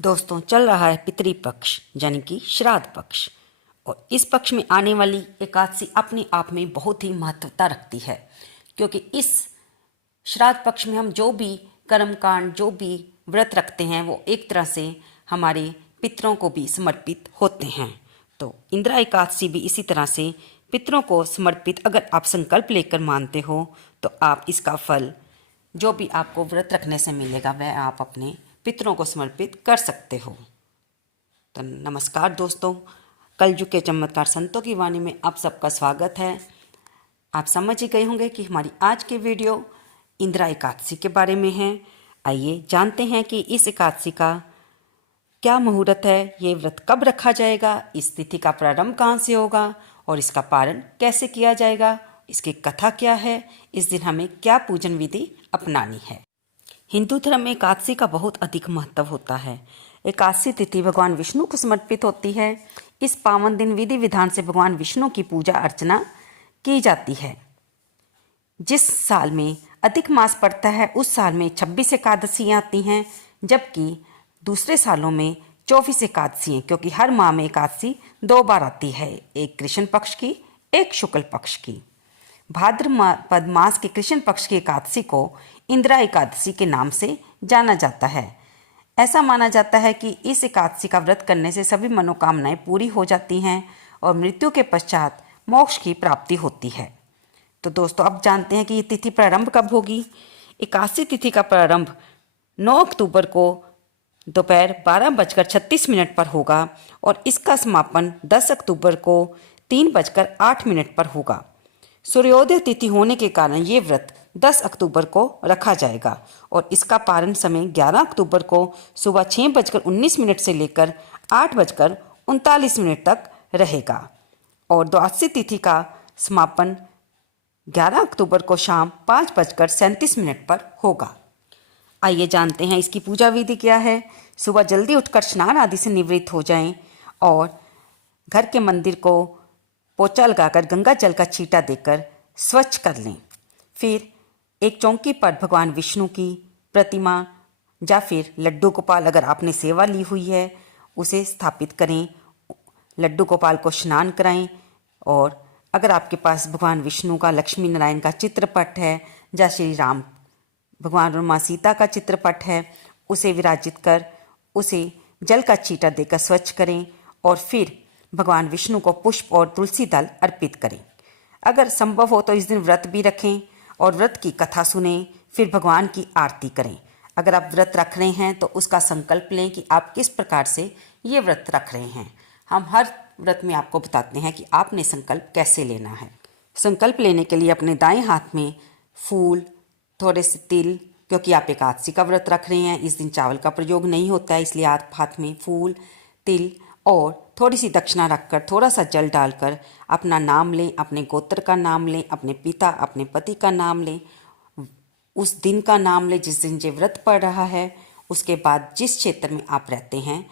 दोस्तों, चल रहा है पितृपक्ष यानी कि श्राद्ध पक्ष। और इस पक्ष में आने वाली एकादशी अपने आप में बहुत ही महत्वता रखती है, क्योंकि इस श्राद्ध पक्ष में हम जो भी कर्मकांड, जो भी व्रत रखते हैं, वो एक तरह से हमारे पितरों को भी समर्पित होते हैं। तो इंदिरा एकादशी भी इसी तरह से पितरों को समर्पित अगर आप संकल्प लेकर मानते हो तो आप इसका फल जो भी आपको व्रत रखने से मिलेगा वह आप अपने पितरों को समर्पित कर सकते हो। तो नमस्कार दोस्तों, कलयुग के चमत्कार संतों की वाणी में आप सबका स्वागत है। आप समझ ही गए होंगे कि हमारी आज की वीडियो इंदिरा एकादशी के बारे में है। आइए जानते हैं कि इस एकादशी का क्या मुहूर्त है, ये व्रत कब रखा जाएगा, इस तिथि का प्रारंभ कहाँ से होगा और इसका पारण कैसे किया जाएगा, इसकी कथा क्या है, इस दिन हमें क्या पूजन विधि अपनानी है। हिंदू धर्म में एकादशी का बहुत अधिक महत्व होता है। एकादशी तिथि भगवान विष्णु को समर्पित होती है। इस पावन दिन विधि विधान से भगवान विष्णु की पूजा अर्चना की जाती है। जिस साल में अधिक मास पड़ता है उस साल में 26 एकादशियाँ आती हैं, जबकि दूसरे सालों में 24 एकादशियाँ, क्योंकि हर माह में एकादशी 2 बार आती है, एक कृष्ण पक्ष की, एक शुक्ल पक्ष की। भाद्रपद मास के कृष्ण पक्ष की एकादशी को इंदिरा एकादशी के नाम से जाना जाता है। ऐसा माना जाता है कि इस एकादशी का व्रत करने से सभी मनोकामनाएं पूरी हो जाती हैं और मृत्यु के पश्चात मोक्ष की प्राप्ति होती है। तो दोस्तों, अब जानते हैं कि ये तिथि प्रारंभ कब होगी। एकादशी तिथि का प्रारंभ 9 अक्टूबर को दोपहर 12:36 पर होगा और इसका समापन 10 अक्टूबर को 3:08 पर होगा। सूर्योदय तिथि होने के कारण ये व्रत 10 अक्टूबर को रखा जाएगा और इसका पारण समय 11 अक्टूबर को सुबह 6:19 से लेकर 8:39 तक रहेगा और द्वादशी तिथि का समापन 11 अक्टूबर को शाम 5:37 पर होगा। आइए जानते हैं इसकी पूजा विधि क्या है। सुबह जल्दी उठकर स्नान आदि से निवृत्त हो जाएं और घर के मंदिर को पोछा लगाकर गंगा जल का छींटा देकर स्वच्छ कर लें। फिर एक चौकी पर भगवान विष्णु की प्रतिमा या फिर लड्डू गोपाल, अगर आपने सेवा ली हुई है, उसे स्थापित करें। लड्डू गोपाल को स्नान कराएं और अगर आपके पास भगवान विष्णु का, लक्ष्मी नारायण का चित्रपट है या श्री राम भगवान और माँ सीता का चित्रपट है, उसे विराजित कर उसे जल का छींटा देकर स्वच्छ करें और फिर भगवान विष्णु को पुष्प और तुलसी दल अर्पित करें। अगर संभव हो तो इस दिन व्रत भी रखें और व्रत की कथा सुनें, फिर भगवान की आरती करें। अगर आप व्रत रख रहे हैं तो उसका संकल्प लें कि आप किस प्रकार से ये व्रत रख रहे हैं। हम हर व्रत में आपको बताते हैं कि आपने संकल्प कैसे लेना है। संकल्प लेने के लिए अपने दाएं हाथ में फूल, थोड़े से तिल, क्योंकि आप एकादशी का व्रत रख रहे हैं, इस दिन चावल का प्रयोग नहीं होता है, इसलिए आप हाथ में फूल, तिल और थोड़ी सी दक्षिणा रखकर थोड़ा सा जल डालकर अपना नाम लें, अपने गोत्र का नाम लें, अपने पिता, अपने पति का नाम लें, उस दिन का नाम लें जिस दिन ये व्रत पड़ रहा है। उसके बाद जिस क्षेत्र में आप रहते हैं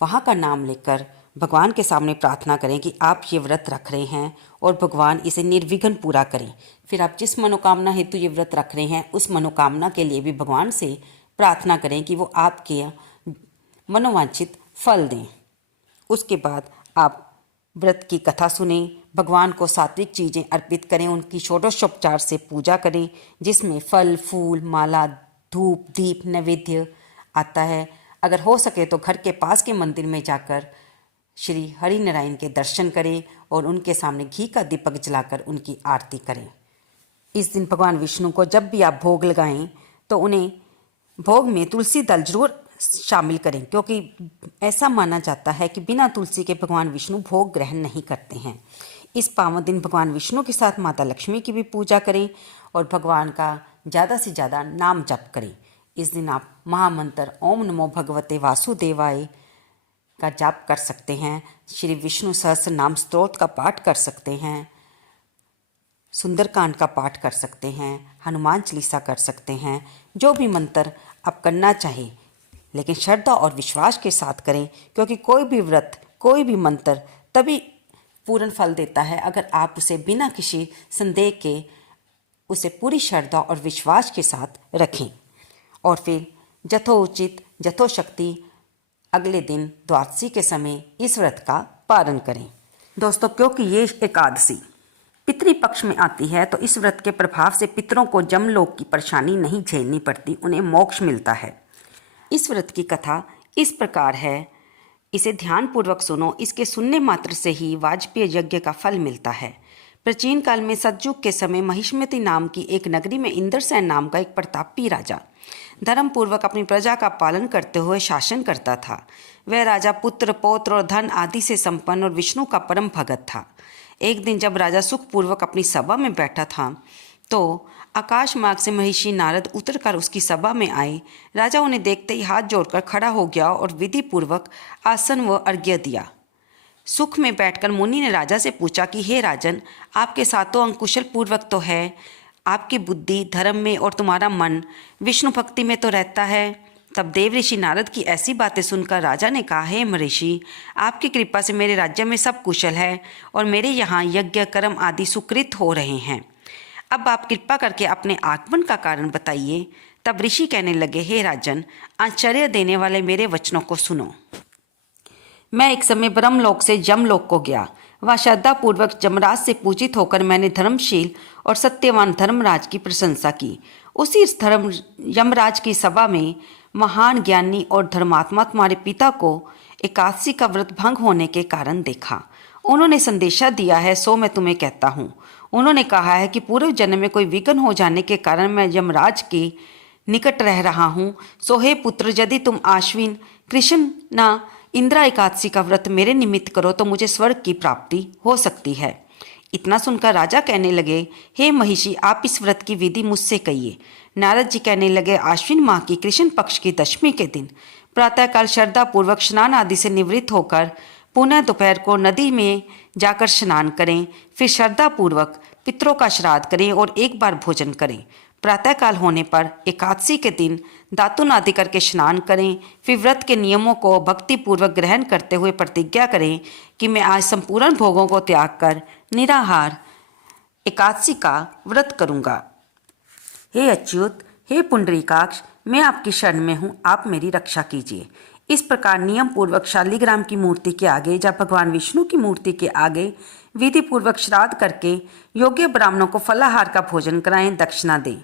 वहाँ का नाम लेकर भगवान के सामने प्रार्थना करें कि आप ये व्रत रख रहे हैं और भगवान इसे निर्विघ्न पूरा करें। फिर आप जिस मनोकामना हेतु ये व्रत रख रहे हैं उस मनोकामना के लिए भी भगवान से प्रार्थना करें कि वो आपके मनोवांछित फल दें। उसके बाद आप व्रत की कथा सुने, भगवान को सात्विक चीज़ें अर्पित करें, उनकी षोडशोपचार से पूजा करें, जिसमें फल, फूल, माला, धूप, दीप, नैवेद्य आता है। अगर हो सके तो घर के पास के मंदिर में जाकर श्री हरि नारायण के दर्शन करें और उनके सामने घी का दीपक जलाकर उनकी आरती करें। इस दिन भगवान विष्णु को जब भी आप भोग लगाएं तो उन्हें भोग में तुलसी दल जरूर शामिल करें, क्योंकि ऐसा माना जाता है कि बिना तुलसी के भगवान विष्णु भोग ग्रहण नहीं करते हैं। इस पावन दिन भगवान विष्णु के साथ माता लक्ष्मी की भी पूजा करें और भगवान का ज़्यादा से ज़्यादा नाम जप करें। इस दिन आप महामंत्र ओम नमो भगवते वासुदेवाय का जाप कर सकते हैं, श्री विष्णु सहस्त्र नाम स्तोत्र का पाठ कर सकते हैं, सुंदरकांड का पाठ कर सकते हैं, हनुमान चालीसा कर सकते हैं। जो भी मंत्र आप करना चाहें, लेकिन श्रद्धा और विश्वास के साथ करें, क्योंकि कोई भी व्रत, कोई भी मंत्र तभी पूर्ण फल देता है अगर आप उसे बिना किसी संदेह के उसे पूरी श्रद्धा और विश्वास के साथ रखें और फिर यथोचित यथोशक्ति अगले दिन द्वादशी के समय इस व्रत का पालन करें। दोस्तों, क्योंकि ये एकादशी पितृपक्ष में आती है तो इस व्रत के प्रभाव से पितरों को जमलोक की परेशानी नहीं झेलनी पड़ती, उन्हें मोक्ष मिलता है। इस व्रत की कथा इस प्रकार है, इसे ध्यानपूर्वक सुनो। इसके सुनने मात्र से ही वाजपेय यज्ञ का फल मिलता है। प्राचीन काल में सतयुग के समय महिष्मति नाम की एक नगरी में इंद्रसेन नाम का एक प्रतापी राजा धर्मपूर्वक अपनी प्रजा का पालन करते हुए शासन करता था। वह राजा पुत्र, पौत्र और धन आदि से संपन्न और विष्णु का परम भगत था। एक दिन जब राजा सुखपूर्वक अपनी सभा में बैठा था तो आकाश मार्ग से महर्षि नारद उतरकर उसकी सभा में आए। राजा उन्हें देखते ही हाथ जोड़कर खड़ा हो गया और विधि पूर्वक आसन व अर्घ्य दिया। सुख में बैठकर मुनि ने राजा से पूछा कि हे राजन, आपके सातों अंग कुशल पूर्वक तो है, आपकी बुद्धि धर्म में और तुम्हारा मन विष्णु भक्ति में तो रहता है। तब देव ऋषि नारद की ऐसी बातें सुनकर राजा ने कहा, हे महर्षि, आपकी कृपा से मेरे राज्य में सब कुशल है और मेरे यहाँ यज्ञ कर्म आदि सुकृत हो रहे हैं। अब आप कृपा करके अपने आगमन का कारण बताइए। तब ऋषि कहने लगे, हे राजन, आश्चर्य देने वाले मेरे वचनों को सुनो। मैं एक समय ब्रह्मलोक से जमलोक को गया। वह श्रद्धापूर्वक जमराज से पूजित होकर मैंने धर्मशील और सत्यवान धर्मराज की प्रशंसा की। उसी यमराज की सभा में महान ज्ञानी और धर्मात्मा तुम्हारे पिता को एकादशी का व्रत भंग होने के कारण देखा। उन्होंने संदेशा दिया है, सो मैं तुम्हें कहता हूँ। उन्होंने कहा है कि पूर्व जन्म में कोई विघ्न हो जाने के कारण मैं यमराज के निकट रह रहा हूँ। सो हे पुत्र, यदि तुम आश्विन कृष्ण इंद्रा एकादशी का व्रत मेरे निमित्त करो तो मुझे स्वर्ग की प्राप्ति हो सकती है। इतना सुनकर राजा कहने लगे, हे महिषी, आप इस व्रत की विधि मुझसे कहिए। नारद जी कहने लगे, आश्विन माह की कृष्ण पक्ष की दशमी के दिन प्रातःकाल श्रद्धापूर्वक स्नान आदि से निवृत्त होकर पुनः दोपहर को नदी में जाकर स्नान करें। फिर श्रद्धापूर्वक पितरों का श्राद्ध करें और एक बार भोजन करें। प्रातःकाल होने पर एकादशी के दिन दातुन आदि करके स्नान करें। फिर व्रत के नियमों को भक्तिपूर्वक ग्रहण करते हुए प्रतिज्ञा करें कि मैं आज संपूर्ण भोगों को त्याग कर निराहार एकादशी का व्रत करूँगा। हे अच्युत, हे पुंडरीकाक्ष, मैं आपकी शरण में हूँ, आप मेरी रक्षा कीजिए। इस प्रकार नियम पूर्वक शालिग्राम की मूर्ति के आगे या भगवान विष्णु की मूर्ति के आगे विधि पूर्वक श्राद्ध करके योग्य ब्राह्मणों को फलाहार का भोजन कराएं, दक्षिणा दें।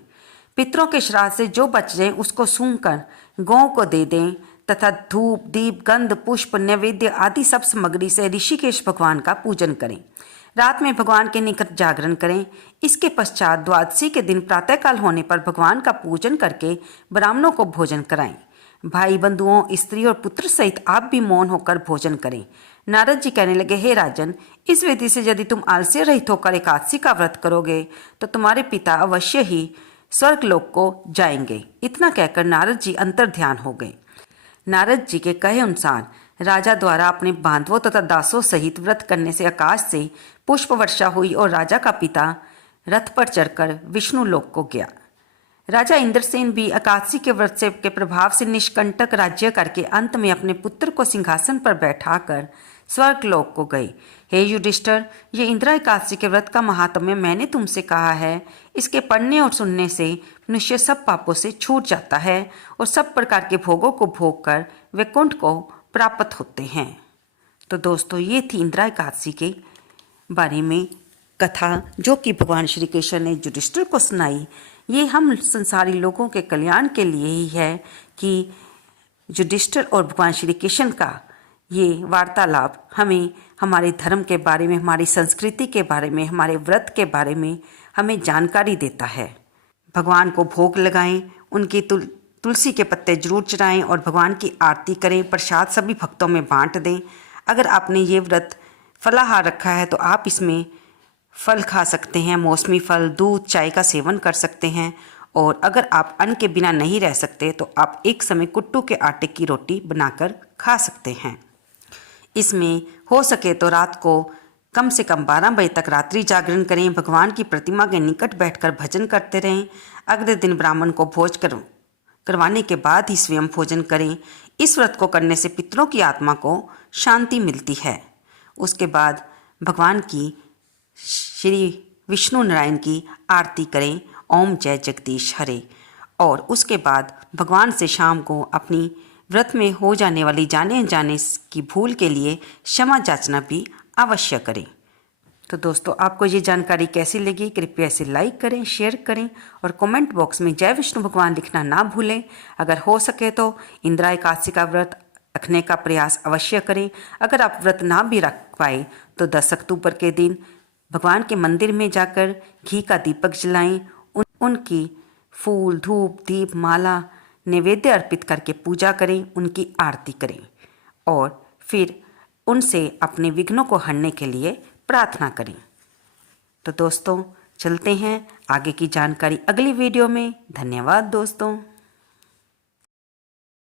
पितरों के श्राद्ध से जो बच जाए उसको सूंघकर गौ को दे दें तथा धूप, दीप, गंध, पुष्प, नैवेद्य आदि सब सामग्री से ऋषिकेश भगवान का पूजन करें। रात में भगवान के निकट जागरण करें। इसके पश्चात द्वादशी के दिन प्रातःकाल होने पर भगवान का पूजन करके ब्राह्मणों को भोजन कराएं। भाई बंधुओं, स्त्री और पुत्र सहित आप भी मौन होकर भोजन करें। नारद जी कहने लगे, हे राजन, इस विधि से यदि तुम आलस्य रहित होकर एकादशी का व्रत करोगे तो तुम्हारे पिता अवश्य ही स्वर्गलोक को जाएंगे। इतना कहकर नारद जी अंतर ध्यान हो गए। नारद जी के कहे अनुसार राजा द्वारा अपने बांधवों तथा दासों सहित व्रत करने से आकाश से पुष्प वर्षा हुई और राजा का पिता रथ पर चढ़कर विष्णु लोक को गया। राजा इंद्रसेन भी एकादशी के व्रत से के प्रभाव से निष्कंटक राज्य करके अंत में अपने पुत्र को सिंहासन पर बैठाकर स्वर्गलोक को गए। हे युधिष्ठिर, ये इंदिरा एकादशी के व्रत का महात्म्य मैंने तुमसे कहा है। इसके पढ़ने और सुनने से मनुष्य सब पापों से छूट जाता है और सब प्रकार के भोगों को भोग कर वैकुंठ को प्राप्त होते हैं। तो दोस्तों, ये थी इंदिरा एकादशी के बारे में कथा जो कि भगवान श्री कृष्ण ने युधिष्ठिर को सुनाई। ये हम संसारी लोगों के कल्याण के लिए ही है कि युधिष्ठिर और भगवान श्री कृष्ण का ये वार्तालाप हमें हमारे धर्म के बारे में, हमारी संस्कृति के बारे में, हमारे व्रत के बारे में हमें जानकारी देता है। भगवान को भोग लगाएं, उनकी तुलसी के पत्ते जरूर चढ़ाएं और भगवान की आरती करें। प्रसाद सभी भक्तों में बांट दें। अगर आपने ये व्रत फलाहार रखा है तो आप इसमें फल खा सकते हैं, मौसमी फल, दूध, चाय का सेवन कर सकते हैं। और अगर आप अन्न के बिना नहीं रह सकते तो आप एक समय कुट्टू के आटे की रोटी बनाकर खा सकते हैं। इसमें हो सके तो रात को कम से कम 12 बजे तक रात्रि जागरण करें। भगवान की प्रतिमा के निकट बैठकर भजन करते रहें। अगले दिन ब्राह्मण को भोज करवाने के बाद ही स्वयं भोजन करें। इस व्रत को करने से पितरों की आत्मा को शांति मिलती है। उसके बाद भगवान की श्री विष्णु नारायण की आरती करें, ओम जय जगदीश हरे। और उसके बाद भगवान से शाम को अपनी व्रत में हो जाने वाली जाने अनजाने की भूल के लिए क्षमा याचना भी अवश्य करें। तो दोस्तों, आपको ये जानकारी कैसी लगी? कृपया इसे लाइक करें, शेयर करें और कमेंट बॉक्स में जय विष्णु भगवान लिखना ना भूलें। अगर हो सके तो इंदिरा एकादशी का व्रत रखने का प्रयास अवश्य करें। अगर आप व्रत ना भी रख पाए तो 10 अक्टूबर के दिन भगवान के मंदिर में जाकर घी का दीपक जलाएं, उनकी फूल, धूप, दीप, माला नैवेद्य अर्पित करके पूजा करें, उनकी आरती करें और फिर उनसे अपने विघ्नों को हरने के लिए प्रार्थना करें। तो दोस्तों, चलते हैं आगे की जानकारी अगली वीडियो में। धन्यवाद दोस्तों।